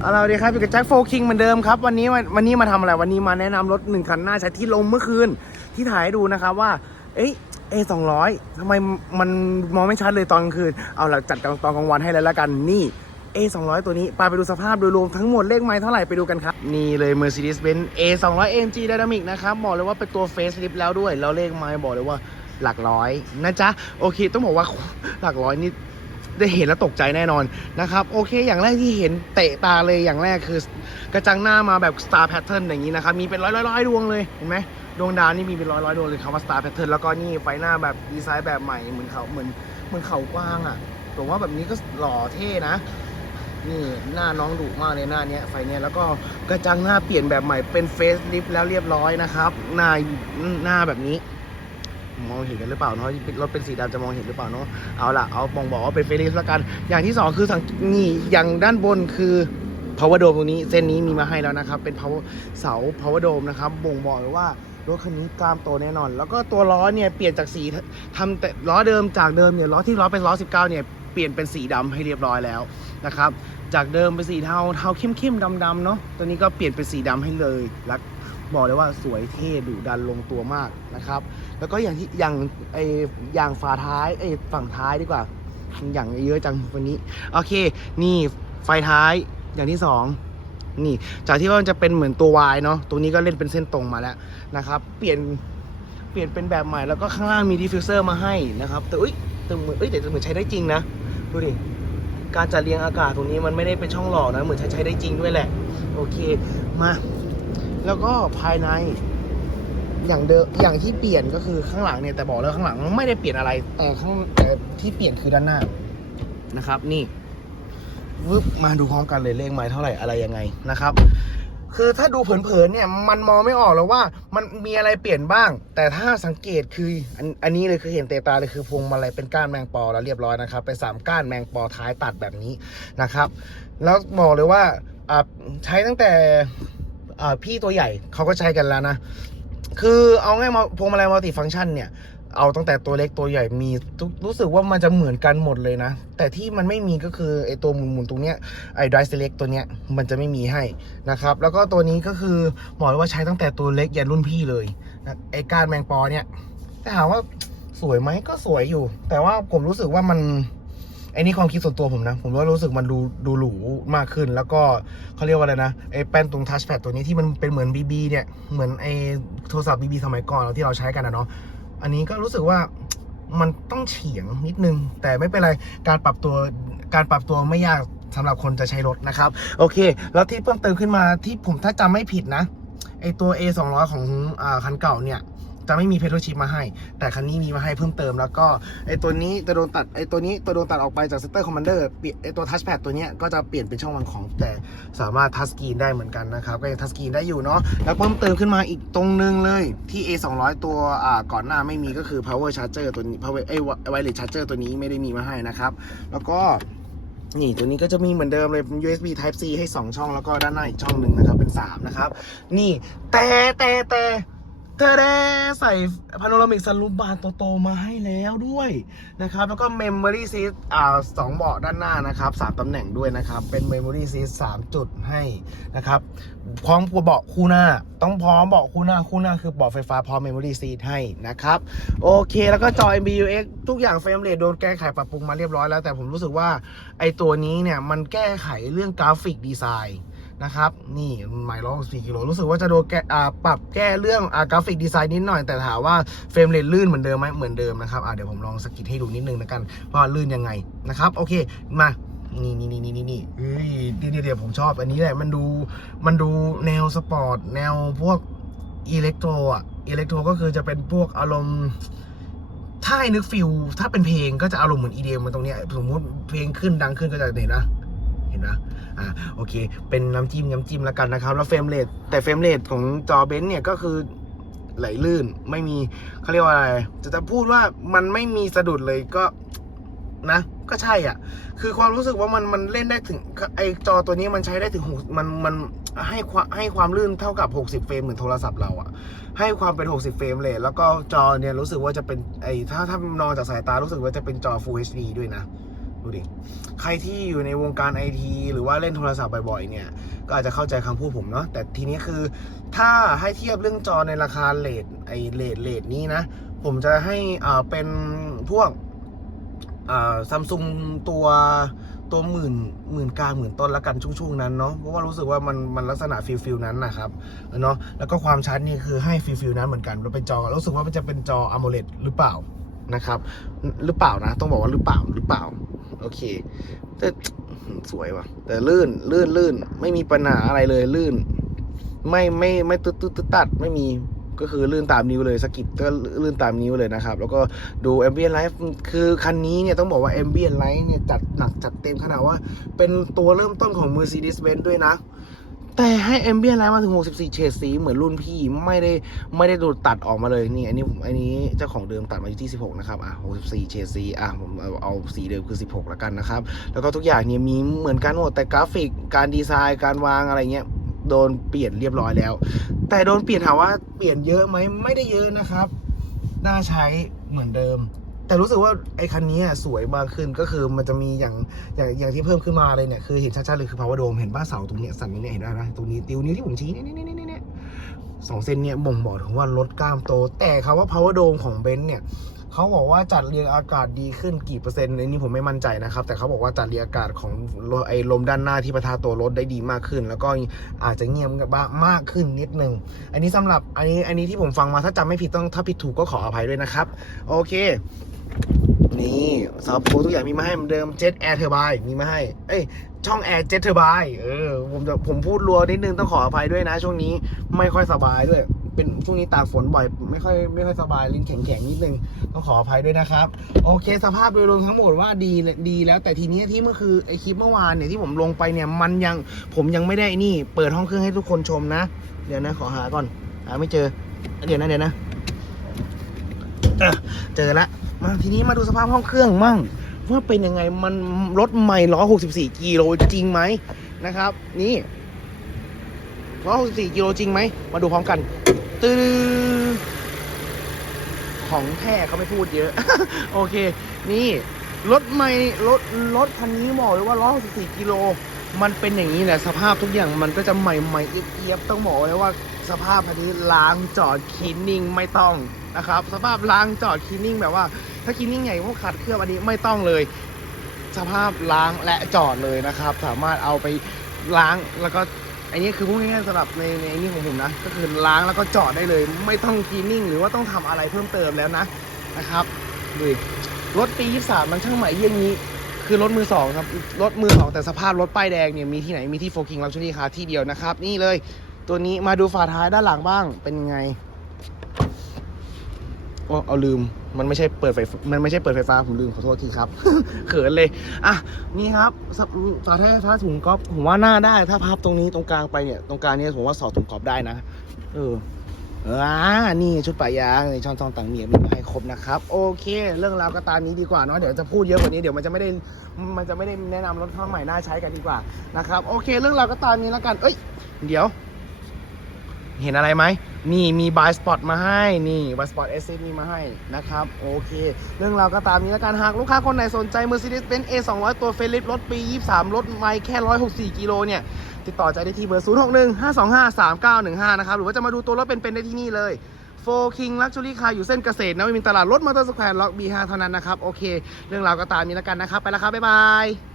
เอาละสวัสดีครับอยู่กับแจ็คโฟคิงเหมือนเดิมครับวันนี้มาวันนี้มาทำอะไรวันนี้มาแนะนำรถหนึ่งคันหน้าใช้ที่ลงเมื่อคืนที่ถ่ายให้ดูนะครับว่า เอ้ยเอสองร้อยทำไมมันมองไม่ชัดเลยตอนกลางคืน เอาละจัดตอนกลางวันให้แล้วละกันนี่ A 2 0 0ตัวนี้ไปไปดูสภาพโดยรวมทั้งหมดเลขไม้เท่าไหร่ไปดูกันครับ นี่เลย Mercedes-Benz A 2 0 0 AMG Dynamic นะครับบอกเลยว่าเป็นตัว Facelift แล้วด้วย แล้วเลขไม้บอกเลยว่าหลักร้อยนะจ๊ะโอเค ต้องบอกว่าหลักร้อยนี่ ได้เห็นแล้วตกใจแน่นอนนะครับโอเค อย่างแรกที่เห็นเตะตาเลยอย่างแรกคือกระจังหน้ามาแบบ Star Pattern อย่างนี้นะครับมีเป็นร้อยร้อยดวงเลยเห็นไหมดวงดาวนี่มีเป็นร้อยร้อยดวงเลยคำว่า Star Pattern แล้วก็นี่ไฟหน้าแบบดีไซน์แบบใหม่เหมือนเขาเหมือนเหมือนเขากว้างอะ่ะผมว่าแบบนี้ก็หล่อเท่นะนี่หน้าน้องดุมากเลยหน้าเนี้ยไฟเนี้ยแล้วก็กระจังหน้าเปลี่ยนแบบใหม่เป็นเฟซลิฟแล้วเรียบร้อยนะครับหน้าหน้าแบบนี้ มองเห็นกันหรือเปล่าเนาะรถเป็นสีดำจะมองเห็นหรือเปล่าเนาะเอาล่ะเอาบองบอกว่าเป็นเฟรนแล้วกัน อย่างที่สองคือสังนี่อย่างด้านบนคือ power dome ตรงนี้เส้นนี้มีมาให้แล้วนะครับ เป็น power เสา power dome นะครับบ่งบอกเลยว่ารถคันนี้กล้ามโตแน่นอน แล้วก็ตัวล้อเนี่ยเปลี่ยนจากสีทำแต่ล้อเดิมจากเดิมเนี่ยล้อที่ล้อเป็นล้อ 19 เนี่ยเปลี่ยนเป็นสีดำให้เรียบร้อยแล้วนะครับ จากเดิมเป็นสีเทาเทาเข้มๆดำๆเนาะตัวนี้ก็เปลี่ยนเป็นสีดำให้เลยแล้วบอกเลยว่าสวยเท่ดุดันลงตัวมากนะครับ แล้วก็อย่างที่อย่างไออย่างฝาท้ายไอฝั่งท้ายดีกว่า อย่างเยอะจังวันนี้ โอเค นี่ไฟท้ายอย่างที่สองนี่ จากที่ว่ามันจะเป็นเหมือนตัว Y เนาะตรงนี้ก็เล่นเป็นเส้นตรงมาแล้วนะครับ เปลี่ยนเปลี่ยนเป็นแบบใหม่แล้วก็ข้างล่างมีดิฟฟิวเซอร์มาให้นะครับแต่เอ้ยแต่เหมือนเอ้ยแต่เหมือนใช้ได้จริงนะดูดิการจัดเรียงอากาศตรงนี้มันไม่ได้เป็นช่องหล่อนะเหมือนใช้ใช้ได้จริงด้วยแหละ โอเคมา แล้วก็ภายใน อย่างเดิมอย่างที่เปลี่ยนก็คือข้างหลังเนี่ยแต่บอกแล้วข้างหลังไม่ได้เปลี่ยนอะไรแต่ข้างแต่ที่เปลี่ยนคือด้านหน้านะครับ นี่วึบมาดูพร้อมกันเลยเลขไม้เท่าไหร่อะไรยังไงนะครับ คือถ้าดูเผินๆเนี่ยมันมองไม่ออกแล้วว่ามันมีอะไรเปลี่ยนบ้าง แต่ถ้าสังเกตคืออันอันนี้เลยคือเห็นเตตาเลยคือพวงมาลัยเป็นก้านแมงปอแล้วเรียบร้อยนะครับเป็นสามก้านแมงปอท้ายตัดแบบนี้นะครับ แล้วบอกเลยว่าใช้ตั้งแต่พี่ตัวใหญ่เขาก็ใช้กันแล้วนะ คือเอาง่ายมาพวงมาลัยมัลติฟังก์ชันเนี่ย เอาตั้งแต่ตัวเล็กตัวใหญ่มีทุกรู้สึกว่ามันจะเหมือนกันหมดเลยนะ แต่ที่มันไม่มีก็คือไอตัวหมุนๆตรงเนี้ยไอ drive select ตัวเนี้ยมันจะไม่มีให้นะครับ แล้วก็ตัวนี้ก็คือบอว่าใช้ตั้งแต่ตัวเล็กยันรุ่นพี่เลยนะไอกานแมงปอเนี่ยแต่ถามว่าสวยไหมก็สวยอยู่ แต่ว่าผมรู้สึกว่ามัน ไอ้นี่ความคิดส่วนตัวผมนะ ผมว่ารู้สึกมันดูดูหรูมากขึ้น แล้วก็เขาเรียกว่าอะไรนะไอ้แป้นตรงทัชแพดตัวนี้ที่มันเป็นเหมือน BB เนี่ยเหมือนไอ้โทรศัพท์ BB สมัยก่อนที่เราใช้กันนะเนาะอันนี้ก็รู้สึกว่ามันต้องเฉียงนิดนึง แต่ไม่เป็นไรการปรับตัวการปรับตัวไม่ยากสำหรับคนจะใช้รถนะครับ โอเค แล้วที่เพิ่มเติมขึ้นมาที่ผมถ้าจำไม่ผิดนะไอตัว A 2 0 0ของอ่าคันเก่าเนี่ย จะไม่มีเพโทรชิปมาให้ แต่คันนี้มีมาให้เพิ่มเติม แล้วก็ไอตัวนี้จะโดนตัดไอตัวนี้จะโดนตัดออกไปจากเซตเตอร์คอมมานเดอร์ไอตัวทัชแพดตัวเนี้ยก็จะเปลี่ยนเป็นช่องวางของแต่สามารถทัชสกรีนได้เหมือนกันนะครับก็ยังทัชสกรีนได้อยู่เนาะแล้วเพิ่มเติมขึ้นมาอีกตรงนึงเลยที่ A 2 0 0ตัวอ่าก่อนหน้าไม่มีก็คือ power charger ตัวนี้ power ไอ wireless charger ตัวนี้ไม่ได้มีมาให้นะครับแล้วก็นี่ตัวนี้ก็จะมีเหมือนเดิมเลย USB Type C ให้ 2 ช่องแล้วก็ด้านหน้าอีกช่องหนึ่งนะครับ เป็น 3 นะครับ นี่แต่แต่แต่ เธอได้ใส่พาโนรามิกซันรูปบานโตๆมาให้แล้วด้วยนะครับ แล้วก็ Memory Seat อ่าสองเบาะด้านหน้านะครับ3ตำแหน่งด้วยนะครับ เป็น Memory Seat 3จุดให้นะครับพร้อมกับเบาะคู่หน้า ต้องพร้อมเบาะคู่หน้าคู่หน้าคือเบาะไฟฟ้าพร้อม Memory Seat ให้นะครับ โอเค แล้วก็จอ MBUX ทุกอย่างเฟรมเรทโดนแก้ไขปรับปรุงมาเรียบร้อยแล้วแต่ผมรู้สึกว่าไอตัวนี้เนี่ยมันแก้ไขเรื่องกราฟิกดีไซน์ นะครับ นี่ไมล์ร้อยสี่กิโลรู้สึกว่าจะโดนแก้อ่าปรับแก้เรื่องอ่ากราฟิกดีไซน์นิดหน่อย แต่ถามว่าเฟรมเรทลื่นเหมือนเดิมไหมเหมือนเดิมนะครับอ่าเดี๋ยวผมลองสกิดให้ดูนิดนึงนะกันว่าลื่นยังไงนะครับโอเคมานี่นี่นี่นี่นี่นี่เฮ้ยเดี๋ยวเดี๋ยวผมชอบอันนี้แหละมันดูมันดูแนวสปอร์ตแนวพวกอิเล็กโทรอะอิเล็กโทรก็คือจะเป็นพวกอารมณ์ถ้าให้นึกฟิลถ้าเป็นเพลงก็จะอารมณ์เหมือน EDM มันตรงเนี้ยสมมติเพลงขึ้นดังขึ้นก็จะเห็นนะ เห็นนะอ่าโอเค เป็นน้ำจิ้มน้ำจิ้มแล้วกันนะครับ แล้วเฟรมเรทแต่เฟรมเรทของจอเบนซ์เนี่ยก็คือไหลลื่นไม่มีเขาเรียกว่าอะไรจะจะพูดว่ามันไม่มีสะดุดเลยก็นะ ก็ใช่อะ คือความรู้สึกว่ามันมันเล่นได้ถึงไอจอตัวนี้มันใช้ได้ถึงหกมันมันให้ความให้ความลื่นเท่ากับ 60 เฟรมเหมือนโทรศัพท์เราอะ ให้ความเป็น 60 เฟรมเลย แล้วก็จอเนี่ยรู้สึกว่าจะเป็นไอถ้าถ้ามองจากสายตารู้สึกว่าจะเป็นจอ Full HD ด้วยนะ ดูดิ ใครที่อยู่ในวงการไอทีหรือว่าเล่นโทรศัพท์บ่อยๆ เนี่ย ก็อาจจะเข้าใจคำพูดผมเนาะ แต่ทีนี้คือถ้าให้เทียบเรื่องจอในราคาเลทไอเลทเลทนี้นะ ผมจะให้อ่าเป็นพวกอ่าซัมซุงตัวตัวหมื่นหมื่นกลางหมื่นต้นละกันช่วงๆนั้นเนาะเพราะว่ารู้สึกว่ามันมันลักษณะฟิลฟิลนั้นนะครับเนาะแล้วก็ความชัดนี่คือให้ฟิลฟิลนั้นเหมือนกันเราเป็นจอรู้สึกว่ามันจะเป็นจอ AMOLED หรือเปล่านะครับ หรือเปล่านะ ต้องบอกว่าหรือเปล่าหรือเปล่า โอเค แต่สวยว่ะ แต่ลื่นลื่นลื่นไม่มีปัญหาอะไรเลยลื่น ไม่ไม่ไม่ตึ๊ดตึ๊ดตัดไม่มีก็คือลื่นตามนิ้วเลยสกิดก็ลื่นตามนิ้วเลยนะครับ แล้วก็ดูแอมเบียนไลฟ์คือคันนี้เนี่ยต้องบอกว่าแอมเบียนไลฟ์เนี่ยจัดหนักจัดเต็มขนาดว่า เป็นตัวเริ่มต้นของ Mercedes-Benz ด้วยนะ แต่ให้ Ambient Light มาถึง 64 เฉดสี เหมือนรุ่นพี่ไม่ได้ไม่ได้โดนตัดออกมาเลยนี่อันนี้ผมอันนี้เจ้าของเดิมตัดมาอยู่ที่ 16 นะครับอะ 64 เฉดสีอะผมเอาเอาสีเดิมคือ 16 แล้วกันนะครับ แล้วก็ทุกอย่างเนี่ยมีเหมือนกันหมดแต่กราฟิกการดีไซน์การวางอะไรเงี้ยโดนเปลี่ยนเรียบร้อยแล้ว แต่โดนเปลี่ยนถามว่าเปลี่ยนเยอะไหมไม่ได้เยอะนะครับ น่าใช้เหมือนเดิม แต่รู้สึกว่าไอ้คันนี้สวยมากขึ้นก็คือมันจะมีอย่างอย่างอย่างที่เพิ่มขึ้นมาเลยเนี่ยคือเห็นชัดๆเลยคือ power dome เห็นป้าเสาตรงเนี้ยสันนี้เนี่ยเห็นได้ไหมตรงนี้ติวนิ้ที่ผมชี้เนี่ยเนี่ยเนี่ยเนี่สองเส้นเนี่ยบ่งบอกถึงว่าลดกล้ามโต แต่คำว่า power dome ของเบนซ์เนี่ยเขาบอกว่าจัดเรียงอากาศดีขึ้นกี่เปอร์เซ็นต์ในนี้ผมไม่มั่นใจนะครับ แต่เขาบอกว่าจัดเรียงอากาศของไอ้ลมด้านหน้าที่ประทะตัวรถได้ดีมากขึ้น แล้วก็อาจจะเงียบบ้างมากขึ้นนิดนึง อันนี้สำหรับอันนี้อันนี้ที่ผมฟังมาถ้าจำไม่ผิดต้องถ้าผิดถูกก็ขออภัยด้วยนะครับ โอเค นี่ซับโพทุกอย่างมีมาให้เหมือนเดิมเจ็ตแอร์เทอร์ไบมีมาให้ เอ้ยช่องแอร์เจ็ตเทอร์ไบเออผมจะผมพูดรัวนิดนึงต้องขออภัยด้วยนะ ช่วงนี้ไม่ค่อยสบายด้วย เป็นช่วงนี้ตากฝนบ่อย ไม่ค่อยไม่ค่อยสบายลิ้นแข็งๆนิดนึงต้องขออภัยด้วยนะครับ โอเค สภาพโดยรวมทั้งหมดว่าดีดีแล้วแต่ทีนี้ที่เมื่อคือไอคลิปเมื่อวานเนี่ยที่ผมลงไปเนี่ยมันยังผมยังไม่ได้นี่ เปิดห้องเครื่องให้ทุกคนชมนะ เดี๋ยวนะขอหาก่อนหาไม่เจอเดี๋ยวนะเดี๋ยวนะอะเจอละ มาทีนี้มาดูสภาพห้องเครื่องมั่ง ว่าเป็นยังไงมันรถใหม่ล้อ64กิโลจริงไหมนะครับ นี่ล้อ64กิโลจริงไหมมาดูพร้อมกันตื้อของแท้เขาไม่พูดเยอะ โอเค นี่รถใหม่รถรถคันนี้บอกเลยว่าล้อ64กิโลมันเป็นอย่างนี้แหละสภาพทุกอย่างมันก็จะใหม่ใหม่ๆเอียบๆต้องบอกเลยว่าสภาพอันนี้ล้างจอดคลีนนิ่งไม่ต้องนะครับ สภาพล้างจอดคลีนนิ่งแบบว่า ถ้าคลีนนิ่งใหญ่พวกขัดเครื่องอันนี้ไม่ต้องเลย สภาพล้างและจอดเลยนะครับ สามารถเอาไปล้างแล้วก็อันนี้คือพูดง่ายๆสำหรับในในนี้ของผมนะ ก็คือล้างแล้วก็จอดได้เลย ไม่ต้องคีนนิ่งหรือว่าต้องทำอะไรเพิ่มเติมแล้วนะนะครับดูรถปี 23 มันช่างใหม่เยี่ยงนี้ คือรถมือสองครับรถมือสองแต่สภาพรถป้ายแดงเนี่ยมีที่ไหนมีที่โฟกิงลักชัวรี่คาที่เดียวนะครับ นี่เลยตัวนี้มาดูฝาท้ายด้านหลังบ้างเป็นยังไง อ้เอาลืม มันไม่ใช่เปิดไฟ มันไม่ใช่เปิดไฟฟ้า ผมลืมขอโทษทีครับ เขินเลย อะ นี่ครับสฝาท้ายถ้าถุงก๊อฟผมว่าหน้าได้ ถ้าพับตรงนี้ตรงกลางไปเนี่ย ตรงกลางเนี่ยผมว่าสอดถุงก๊อฟได้นะ เอออ่านี่ชุดปะยางในช่องทองต่างเมียมีมาให้ครบนะครับ โอเค เรื่องราวก็ตามนี้ดีกว่าเนาะเดี๋ยวจะพูดเยอะกว่านี้เดี๋ยวมันจะไม่ได้มันจะไม่ได้แนะนำรถข้างใหม่น่าใช้กันดีกว่านะครับ โอเค เรื่องราวก็ตามนี้แล้วกัน เอ้ย เดี๋ยว เห็นอะไรไหม นี่มีบายสปอตมาให้นี่บายสปอตเอสมีมาให้นะครับ โอเค เรื่องราวก็ตามนี้แล้วกันหากลูกค้าคนไหนสนใจ Mercedes-Benz A 2 0 0ตัวเฟลิปรถปี 23 รถไม่แค่ 164 กิโลเนี่ย ติดต่อใจได้ที่เบอร์ 061 525 3915 นะครับ หรือว่าจะมาดูตัวรถเป็นๆได้ที่นี่เลยโฟคิงลักชัวรี่คาอยู่เส้นเกษตรนะไม่มีตลาดรถมอเตอร์สแควร์ล็อก B5 เท่านั้นนะครับ โอเค เรื่องราวก็ตามนี้แล้วกันนะครับ ไปแล้วครับ บ๊ายบาย